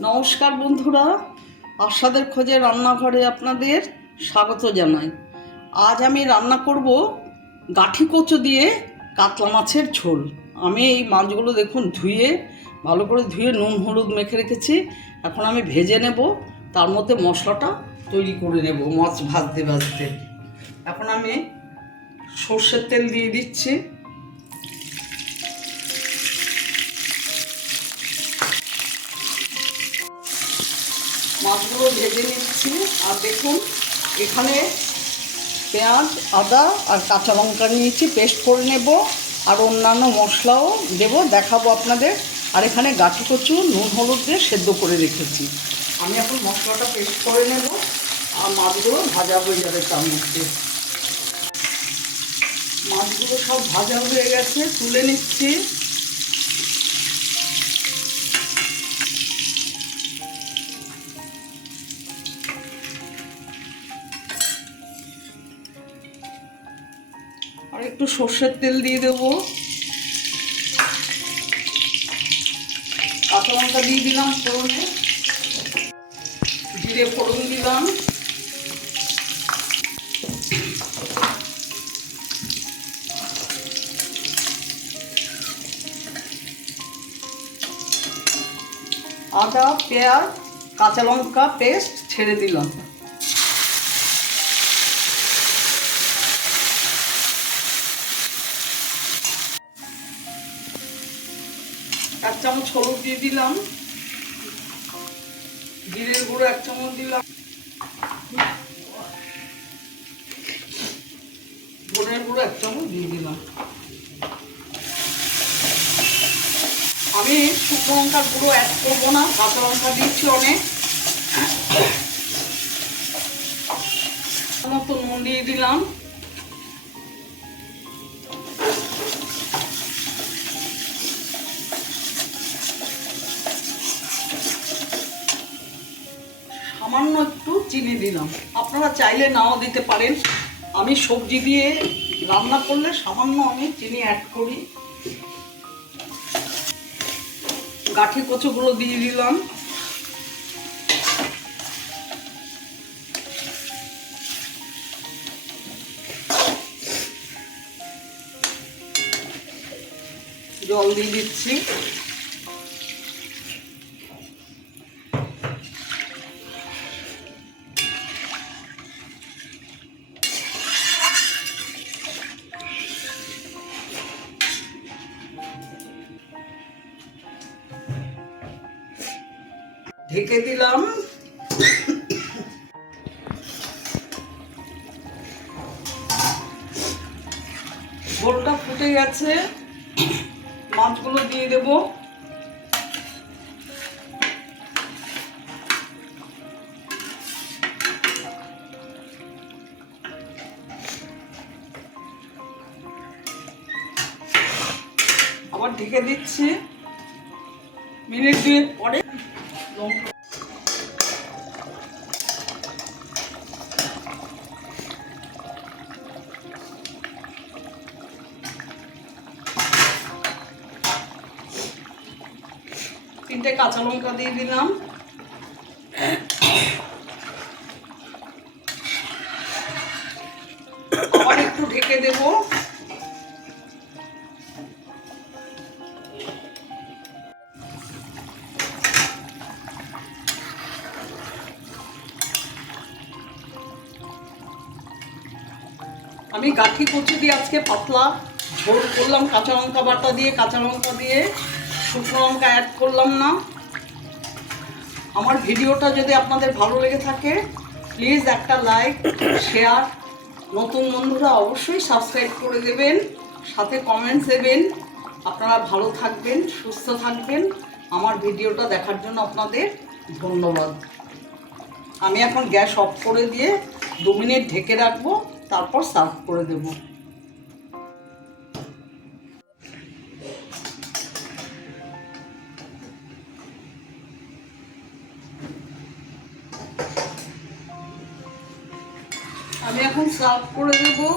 নমস্কার বন্ধুরা, আশাদের খোঁজে রান্নাঘরে আপনাদের স্বাগত জানাই। আজ আমি রান্না করব গাঠি কচু দিয়ে কাতলা মাছের ঝোল। আমি এই মাছগুলো দেখুন ধুয়ে, ভালো করে ধুয়ে নুন, হলুদ মেখে রেখেছি। এখন আমি ভেজে নেব, তার মধ্যে মশলাটা তৈরি করে নেব মাছ ভাজতে ভাজতে। এখন আমি সর্ষের তেল দিয়ে দিচ্ছি। মাছগুলো ভেজে নিচ্ছি আর দেখুন, এখানে পেঁয়াজ, আদা আর কাঁচা লঙ্কা নিয়েছি, পেস্ট করে নেব আর অন্যান্য মশলাও দেব, দেখাবো আপনাদের। আর এখানে গাঠি কচু, নুন, হলুদ দিয়ে সেদ্ধ করে রেখেছি। আমি এখন মশলাটা পেস্ট করে নেব আর মাছগুলো ভাজা হয়ে যাবে তার মধ্যে মাছগুলো সব ভাজা হয়ে গেছে, তুলে নিচ্ছি। একটু সর্ষের তেল দিয়ে দেবো। কাঁচা লঙ্কা দিয়ে দিলাম ফোড়নে। জিরে ফোড়ন দিলাম। আদা, পেঁয়াজ, কাঁচা লঙ্কা পেস্ট ছেড়ে দিলাম। চামচ হলুদ দিয়ে দিলাম। জিরের গুঁড়ো এক চামচ দিলাম। ধনের গুঁড়ো এক চামচ দিয়ে দিলাম। আমি শুকনো লঙ্কার গুঁড়ো অ্যাড করব না, কাঁচা লঙ্কা দিচ্ছি অনেক। মতো নুন দিয়ে দিলাম। সামান্য একটু চিনি দিলাম। আপনারা চাইলে নাও দিতে পারেন। আমি সবজি দিয়ে রান্না করলে সামান্য আমি চিনি অ্যাড করি। গাঠি কচুগুলো দিয়ে দিলাম। জল দিয়ে দিচ্ছি। ঢেকে দিলাম। ঝোলটা ফুটে গেছে। মাছগুলো দিয়ে দেব। আবার ঢেকে দিচ্ছি। মিনিট দুয়েক পরে তিনটে কাঁচা লঙ্কা দিয়ে দিলাম। আমি গাঠি কচু দিয়ে আজকে পাতলা ঝোল করলাম, কাঁচা লঙ্কা বাটা দিয়ে, কাঁচা লঙ্কা দিয়ে। শুকনো লঙ্কা অ্যাড করলাম না। আমার ভিডিওটা যদি আপনাদের ভালো লেগে থাকে প্লিজ একটা লাইক শেয়ার নতুন বন্ধুরা অবশ্যই সাবস্ক্রাইব করে দেবেন, সাথে কমেন্টস দেবেন। আপনারা ভালো থাকবেন, সুস্থ থাকবেন। আমার ভিডিওটা দেখার জন্য আপনাদের ধন্যবাদ। আমি এখন গ্যাস অফ করে দিয়ে দু মিনিট ঢেকে রাখব। তারপর সার্ভ করে দেব। আমি এখন সার্ভ করে দেবো।